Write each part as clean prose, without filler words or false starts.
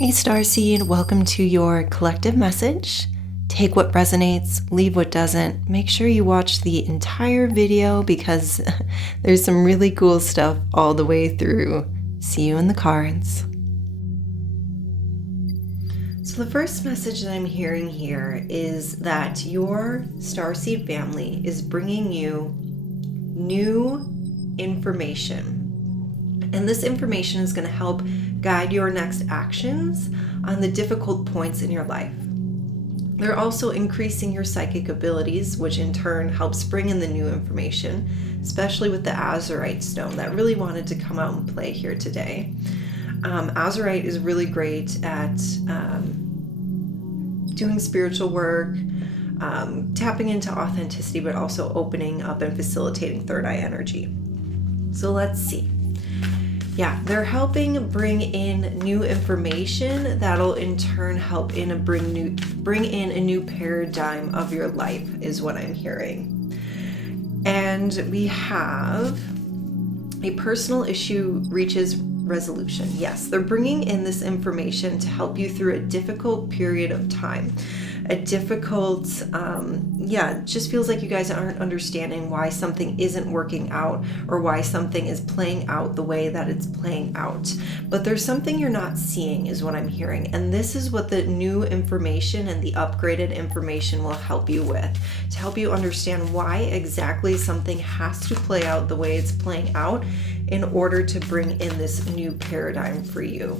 Hey Starseed, welcome to your collective message. Take what resonates, leave what doesn't. Make sure you watch the entire video because there's some really cool stuff all the way through. See you in the cards. So the first message that I'm hearing here is that your Starseed family is bringing you new information. And this information is going to help guide your next actions on the difficult points in your life. They're also increasing your psychic abilities, which in turn helps bring in the new information, especially with the azurite stone that really wanted to come out and play here today. Azurite is really great at doing spiritual work, tapping into authenticity, but also opening up and facilitating third eye energy. So let's see. Yeah, they're helping bring in new information that'll in turn help bring in a new paradigm of your life is what I'm hearing. And we have a personal issue reaches resolution. Yes, they're bringing in this information to help you through a difficult period of time. A difficult, it just feels like you guys aren't understanding why something isn't working out or why something is playing out the way that it's playing out. But there's something you're not seeing is what I'm hearing. And this is what the new information and the upgraded information will help you with, to help you understand why exactly something has to play out the way it's playing out in order to bring in this new paradigm for you.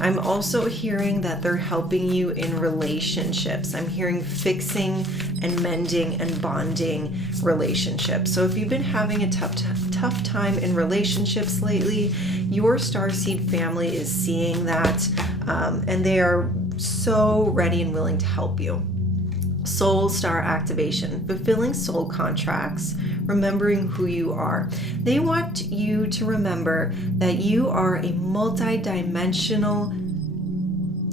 I'm also hearing that they're helping you in relationships. I'm hearing fixing and mending and bonding relationships. So if you've been having a tough time in relationships lately, your Starseed family is seeing that, and they are so ready and willing to help you. Soul star activation, fulfilling soul contracts, remembering who you are. They want you to remember that you are a multi-dimensional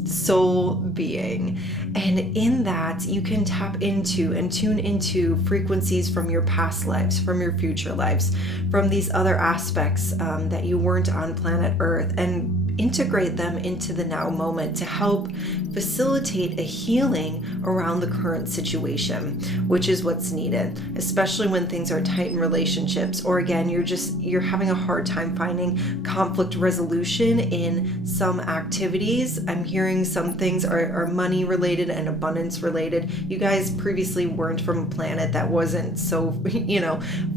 soul being, and in that you can tap into and tune into frequencies from your past lives, from your future lives, from these other aspects that you weren't on planet Earth, and integrate them into the now moment to help facilitate a healing around the current situation, which is what's needed, especially when things are tight in relationships, or again, you're having a hard time finding conflict resolution in some activities. I'm hearing some things are money related and abundance related. You guys previously weren't from a planet that wasn't so,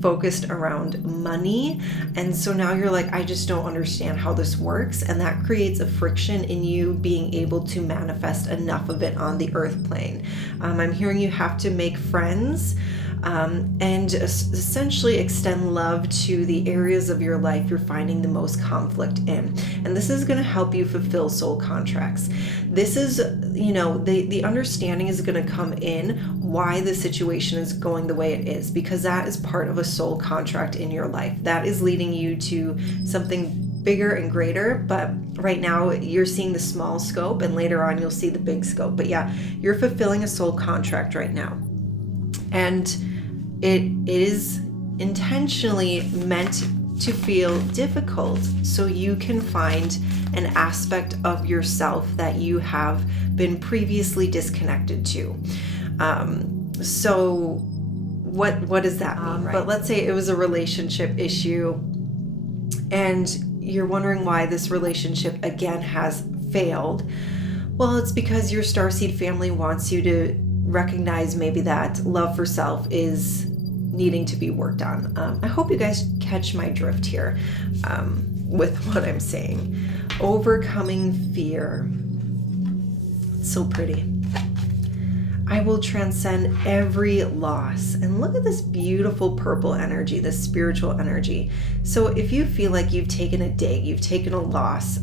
focused around money. And so now you're like, I just don't understand how this works. And that creates a friction in you being able to manifest enough of it on the earth plane. I'm hearing you have to make friends and essentially extend love to the areas of your life you're finding the most conflict in. And this is going to help you fulfill soul contracts. This is, the understanding is going to come in why the situation is going the way it is, because that is part of a soul contract in your life. That is leading you to something bigger and greater, but right now you're seeing the small scope, and later on you'll see the big scope. But yeah, you're fulfilling a soul contract right now, and it is intentionally meant to feel difficult so you can find an aspect of yourself that you have been previously disconnected to. So what does that mean, right? But let's say it was a relationship issue and you're wondering why this relationship again has failed. Well, it's because your Starseed family wants you to recognize maybe that love for self is needing to be worked on. I hope you guys catch my drift here with what I'm saying. Overcoming fear. So pretty. I will transcend every loss. And look at this beautiful purple energy, this spiritual energy. So if you feel like you've taken a dig, you've taken a loss,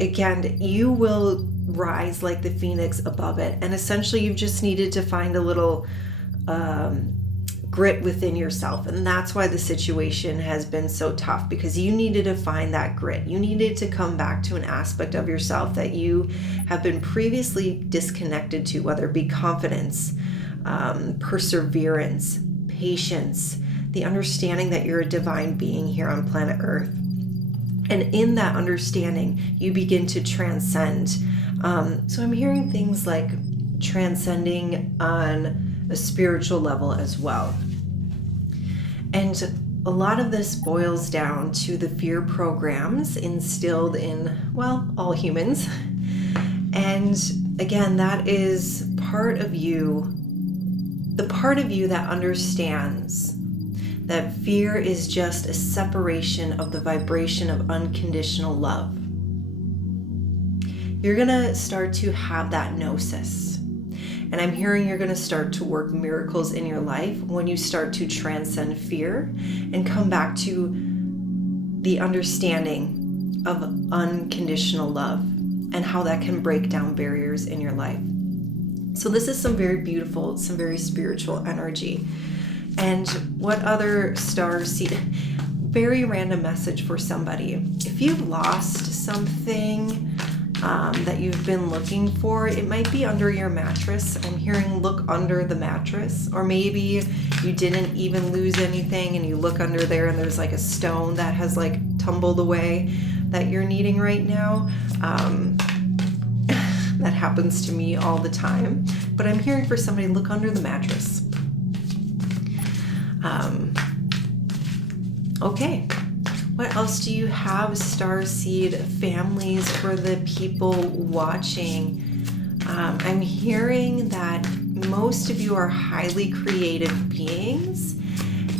again, you will rise like the phoenix above it. And essentially you've just needed to find a little grit within yourself. And that's why the situation has been so tough, because you needed to find that grit. You needed to come back to an aspect of yourself that you have been previously disconnected to, whether it be confidence, perseverance, patience, the understanding that you're a divine being here on planet Earth. And in that understanding, you begin to transcend. So I'm hearing things like transcending on a spiritual level as well. And a lot of this boils down to the fear programs instilled in, well, all humans. And again, that is part of you, the part of you that understands that fear is just a separation of the vibration of unconditional love. You're going to start to have that gnosis. And I'm hearing you're going to start to work miracles in your life when you start to transcend fear and come back to the understanding of unconditional love and how that can break down barriers in your life. So this is some very beautiful, some very spiritual energy. And what other starseed, very random message for somebody. If you've lost something that you've been looking for, it might be under your mattress. I'm hearing look under the mattress, or maybe you didn't even lose anything and you look under there and there's like a stone that has like tumbled away that you're needing right now. That happens to me all the time. But I'm hearing for somebody, look under the mattress. Okay, what else do you have, Starseed families, for the people watching? I'm hearing that most of you are highly creative beings,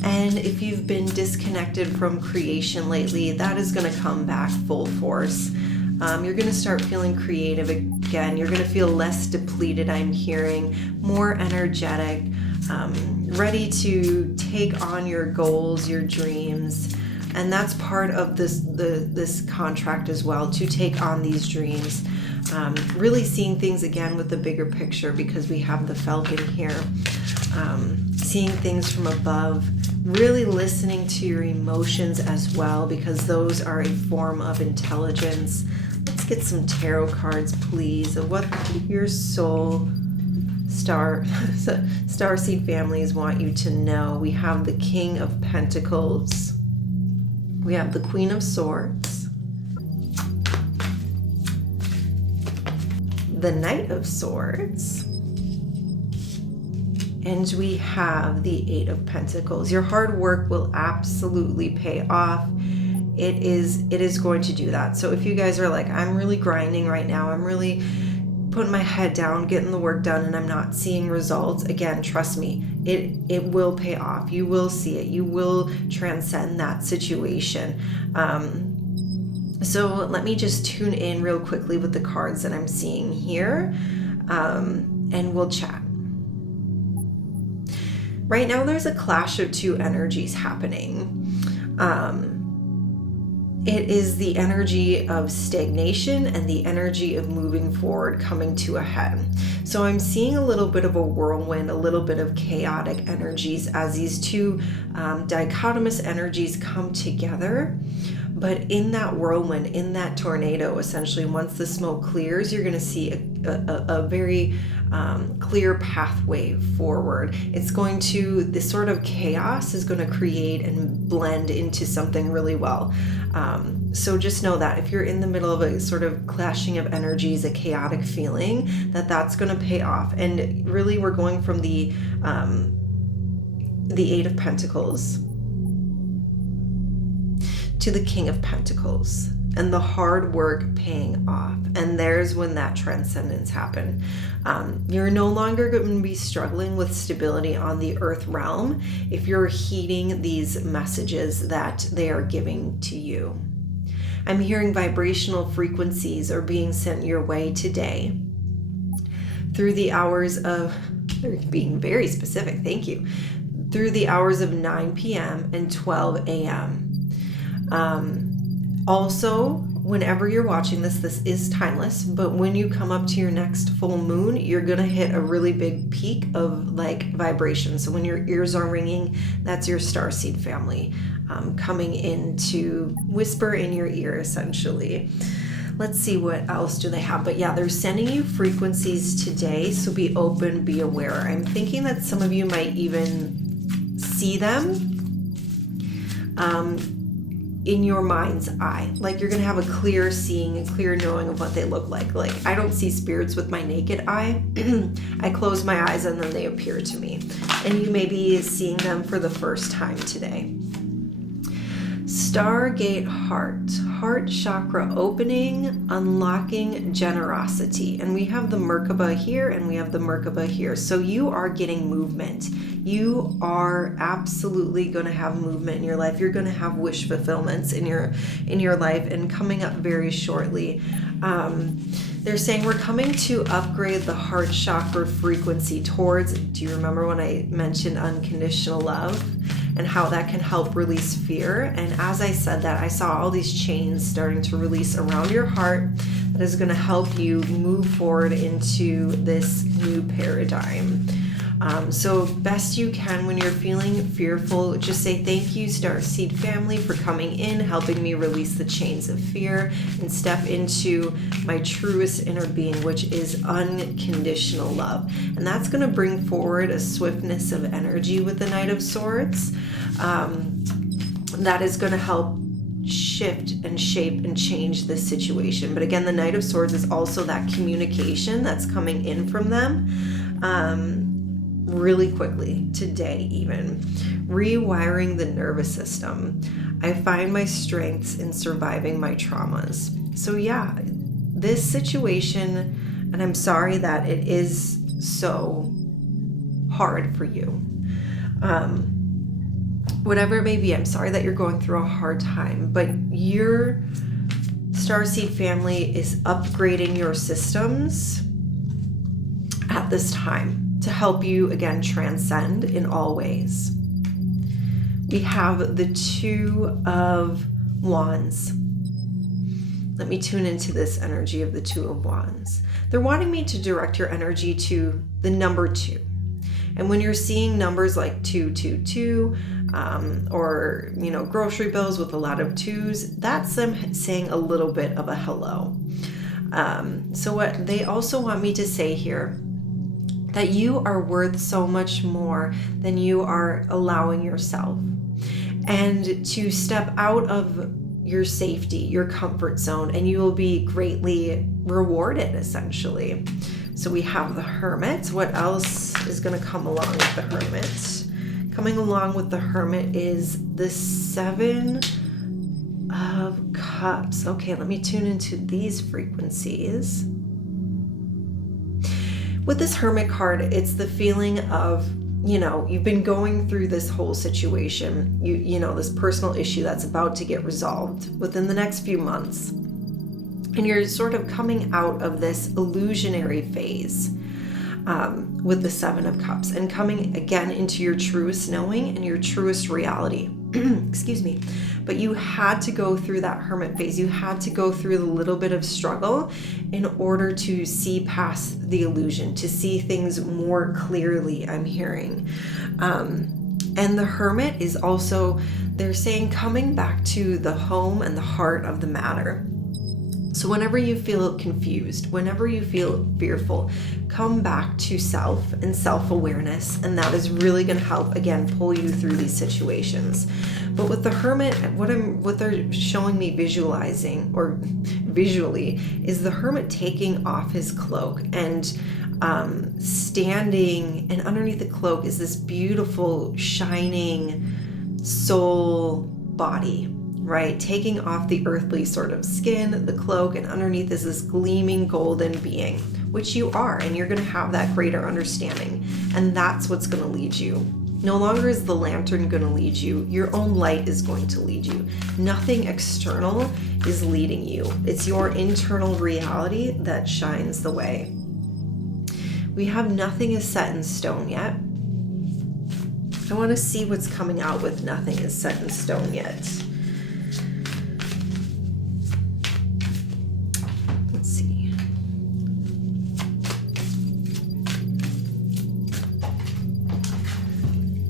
and if you've been disconnected from creation lately, that is going to come back full force. You're going to start feeling creative again. You're going to feel less depleted, I'm hearing, more energetic, ready to take on your goals, your dreams. And that's part of this contract as well, to take on these dreams. Really seeing things again with the bigger picture, because we have the falcon here. Seeing things from above, really listening to your emotions as well, because those are a form of intelligence. Let's get some tarot cards, please, of what your soul starseed families want you to know. We have the King of Pentacles. We have the Queen of Swords. The Knight of Swords. And we have the Eight of Pentacles. Your hard work will absolutely pay off. It is going to do that. So if you guys are like, I'm really grinding right now, I'm really putting my head down, getting the work done, and I'm not seeing results, again, trust me, it will pay off. You will see it. You will transcend that situation. So let me just tune in real quickly with the cards that I'm seeing here, and we'll chat. Right now, there's a clash of two energies happening. It is the energy of stagnation and the energy of moving forward, coming to a head. So I'm seeing a little bit of a whirlwind, a little bit of chaotic energies as these two dichotomous energies come together. But in that whirlwind, in that tornado, essentially, once the smoke clears, you're going to see a very clear pathway forward. It's going to, this sort of chaos is going to create and blend into something really well. So just know that if you're in the middle of a sort of clashing of energies, a chaotic feeling, that's going to pay off. And really, we're going from the Eight of Pentacles to the King of Pentacles, and the hard work paying off. And there's when that transcendence happened. You're no longer going to be struggling with stability on the earth realm if you're heeding these messages that they are giving to you. I'm hearing vibrational frequencies are being sent your way today through the hours of, they're being very specific, thank you, through the hours of 9 p.m. and 12 a.m. Also, whenever you're watching this is timeless, but when you come up to your next full moon, you're gonna hit a really big peak of like vibration. So when your ears are ringing, that's your starseed family coming in to whisper in your ear, essentially. Let's see what else do they have. But yeah, they're sending you frequencies today, so be open, be aware. I'm thinking that some of you might even see them. in your mind's eye. Like you're gonna have a clear seeing and clear knowing of what they look like. Like I don't see spirits with my naked eye. I close my eyes and then they appear to me. And you may be seeing them for the first time today. Stargate heart chakra opening, unlocking generosity. And we have the Merkaba here and we have the Merkaba here. So you are getting movement. You are absolutely going to have movement in your life. You're going to have wish fulfillments in your life, and coming up very shortly. They're saying we're coming to upgrade the heart chakra frequency towards, do you remember when I mentioned unconditional love and how that can help release fear? And as I said that, I saw all these chains starting to release around your heart that is going to help you move forward into this new paradigm. So best you can when you're feeling fearful, just say thank you, Starseed family, for coming in, helping me release the chains of fear and step into my truest inner being, which is unconditional love. And that's going to bring forward a swiftness of energy with the Knight of Swords. That is going to help shift and shape and change this situation. But again, the Knight of Swords is also that communication that's coming in from them. Really quickly today, even rewiring the nervous system. I find my strengths in surviving my traumas. So yeah, this situation, and I'm sorry that it is so hard for you. Whatever it may be, I'm sorry that you're going through a hard time, but your Starseed family is upgrading your systems at this time to help you, again, transcend in all ways. We have the Two of Wands. Let me tune into this energy of the Two of Wands. They're wanting me to direct your energy to the number 2. And when you're seeing numbers like 222, or, grocery bills with a lot of 2s, that's them saying a little bit of a hello. So what they also want me to say here, that you are worth so much more than you are allowing yourself. And to step out of your safety, your comfort zone, and you will be greatly rewarded, essentially. So we have the Hermit. What else is going to come along with the Hermit? Coming along with the Hermit is the 7 of Cups. Okay, let me tune into these frequencies. With this Hermit card, it's the feeling of, you've been going through this whole situation, this personal issue that's about to get resolved within the next few months. And you're sort of coming out of this illusionary phase with the 7 of Cups and coming again into your truest knowing and your truest reality. Excuse me. But you had to go through that Hermit phase. You had to go through the little bit of struggle in order to see past the illusion, to see things more clearly, I'm hearing. And the Hermit is also, they're saying, coming back to the home and the heart of the matter. So whenever you feel confused, whenever you feel fearful, come back to self and self-awareness, and that is really going to help, again, pull you through these situations. But with the Hermit, what they're showing me visualizing, or visually, is the Hermit taking off his cloak and standing, and underneath the cloak is this beautiful, shining soul body. Right? Taking off the earthly sort of skin, the cloak, and underneath is this gleaming golden being, which you are, and you're going to have that greater understanding. And that's what's going to lead you. No longer is the lantern going to lead you. Your own light is going to lead you. Nothing external is leading you. It's your internal reality that shines the way. We have nothing is set in stone yet. I want to see what's coming out with nothing is set in stone yet.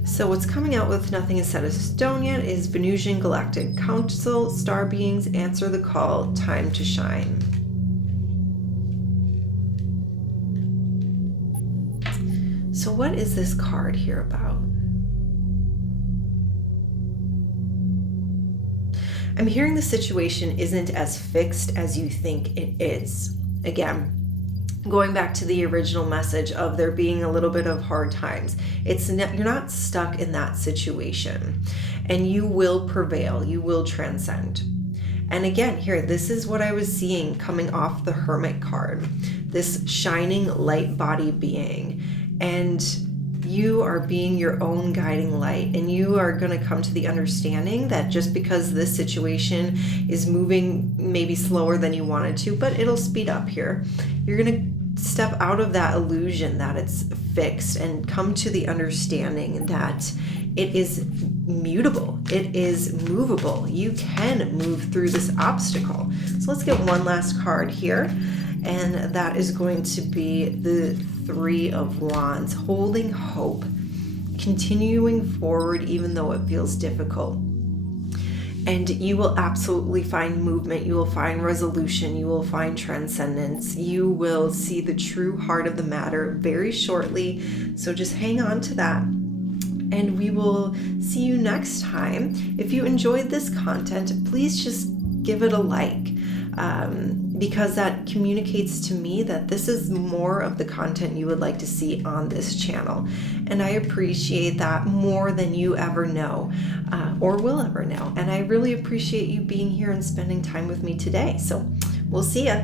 So what's coming out with nothing is set in stone yet is Venusian Galactic Council, star beings, answer the call, time to shine. So what is this card here about? I'm hearing the situation isn't as fixed as you think it is. Again, going back to the original message of there being a little bit of hard times, you're not stuck in that situation, and you will prevail. You will transcend. And again, here, this is what I was seeing coming off the Hermit card, this shining light body being. And you are being your own guiding light, and you are going to come to the understanding that just because this situation is moving maybe slower than you wanted to, but it'll speed up here, you're going to step out of that illusion that it's fixed and come to the understanding that it is mutable, it is movable. You can move through this obstacle. So let's get one last card here, and that is going to be the Three of Wands, holding hope, continuing forward even though it feels difficult. And you will absolutely find movement, you will find resolution, you will find transcendence, you will see the true heart of the matter very shortly. So just hang on to that. And we will see you next time. If you enjoyed this content, please just give it a like, because that communicates to me that this is more of the content you would like to see on this channel. And I appreciate that more than you ever know, or will ever know. And I really appreciate you being here and spending time with me today. So we'll see ya.